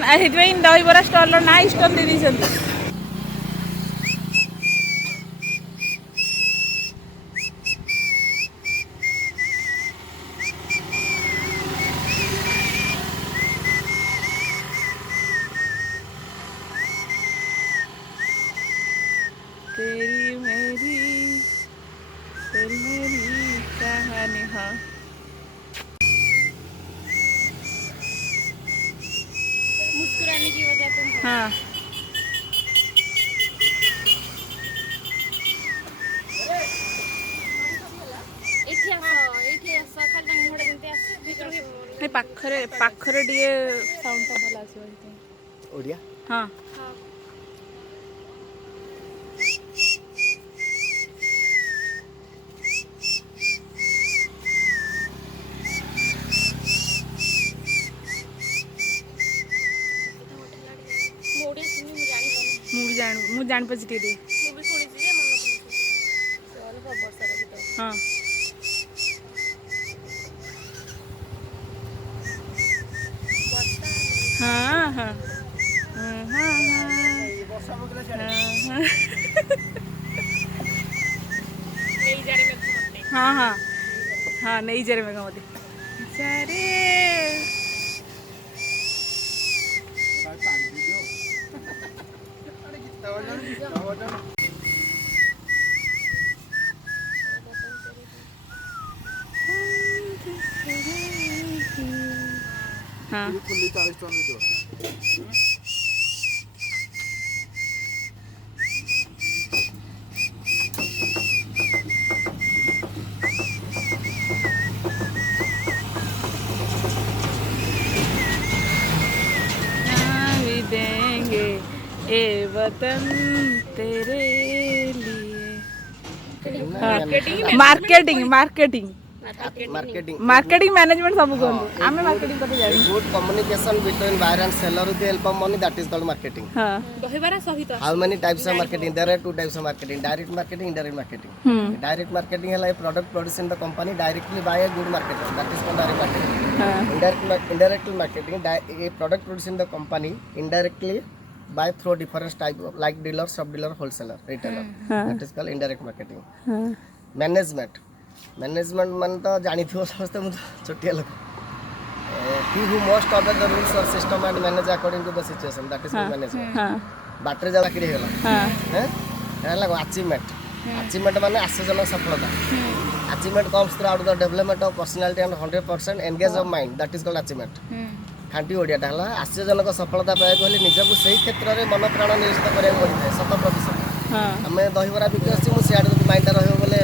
दहीबरा stall ना stall दे दी तेरी मेरी कहानी। हाँ मुस्कुराने की वजह तुम हो। हाँ पाखरे टे साउंड भल आस ओडिया हाँ ମୁଁ ଜାଣିପାରୁଛି ଟିକେ ହଁ हाँ हाँ हाँ हाँ हाँ नहीं जरे मेगा मत जरे हाँ भी देंगे ए वतन तेरे लिए मार्केटिंग मार्केटिंग मार्केटिंग मैनेजमेंट सब कहते आमे मार्केटिंग करते जानी good communication between buyer and seller with the help of money that is called marketing हां दहीबरा सहित how many types of marketing there are two types of marketing direct marketing indirect marketing direct marketing है product produce in the company directly by a good marketer that is called direct marketing indirect marketing a product produced in the company indirectly by through different type of like dealer sub dealer wholesaler retailer that is called indirect marketing management मान तो जानी थी समस्ते मुझे छोटिया लोग he who most obey the rules of system and manage according to the situation that is called management बाटरे जा चाकरी हेला हैं हेला अचीवमेंट माने आश्चर्यजनक सफलता achievement comes throughout the development of personality and 100% engage of mind that is called achievement खांटी ओडियाटा हला आश्चर्यजनक सफलता पाए कहले निजको सही क्षेत्र रे मन प्राण नियोजित करे पड़िଥାଏ 100% हमें दहीबरा बिके अछि मु सियाड माइंड रहयो बोले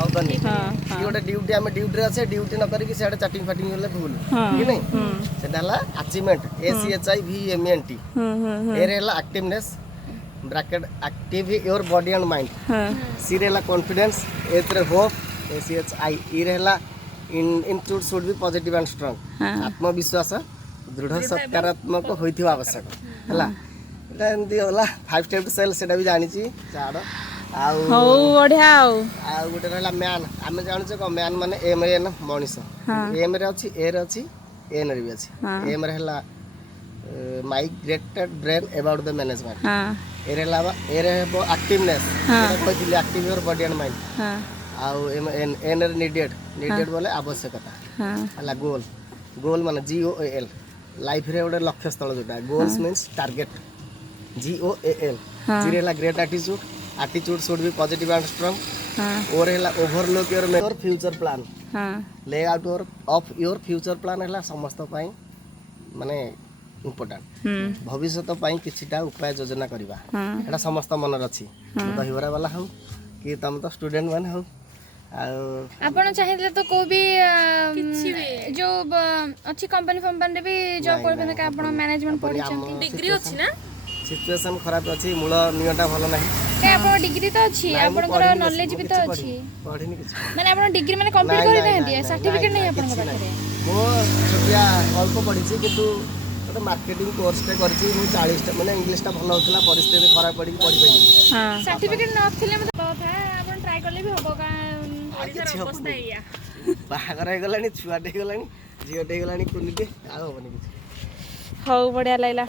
हबनी कि गोटे ड्यूटी आम ड्यूटी अच्छे ड्यूटी न करी सियाडे चैटिंग फाटिंग होले भूल कि नहीं सेटा हला अचीवमेंट ACHIVEMENT ए रे हला activeness bracket active your body and mind C रे हला कॉन्फिडेंस ए रे होप ACHI ई रे हला attitude should be positive and strong आत्मविश्वास दृढ़ सकारात्मक होइथिबा आवश्यक हला एटा एंती होला 5 स्टेप टू सेल सेटा भी जानि छी चाड़ हो बढ़िया आ गोटे रहला मैन आमे जानु छ को मैन माने एम एन मनीष एम रे अछि ए रे अछि एन रे भी अछि एम रे हला migrated brain about the management A रे लावा ए रे एक्टिवनेस कहथिले active your body and mind आ एन रे नीडेड बोले आवश्यकता हला गोल माने GOAL लाइफ रे गोटे लक्ष्य स्थल जोटा गोल्स मींस टारगेट GOAL जी रे हला great attitude should be positive and strong और हला ओवरलुक योर फ्यूचर प्लान ले out of your future plan हला समस्त पई माने इम्पोर्टेंट भविष्य पई किछिटा उपाय योजना करबा एटा समस्त मन रछि दहीबरा वाला हम कि तम तो स्टूडेंट माने हो आपण चाहिए तो को भी जो अच्छी कंपनी रे भी जॉब करबे का आपण मैनेजमेंट पढि छथि डिग्री अछि ना सिचुएशन खराब अछि मूल नियटा भलो नाही के आपण डिग्री तो अछि आपण को नॉलेज भी तो अछि पढिनी किछ माने आपण डिग्री माने कंप्लीट करि रहंदी सर्टिफिकेट नहीं आपण को पाखरे मो छोटिया अल्प पढिछि किंतु तो मार्केटिंग कोर्स पे करछि मु 40 माने इंग्लिश टा भलो होतला परिस्थिति खराब पड़ी पैनी हां सर्टिफिकेट न थिले मत था आपण ट्राई करले भी होबो का ओडिसा अवस्था हैया बाहागर हे गलानी छुआ डे गलानी जियो डे गलानी कुनिते आ होबनी किछ ହଉ ବଢ଼ିଆ ଲାଗିଲା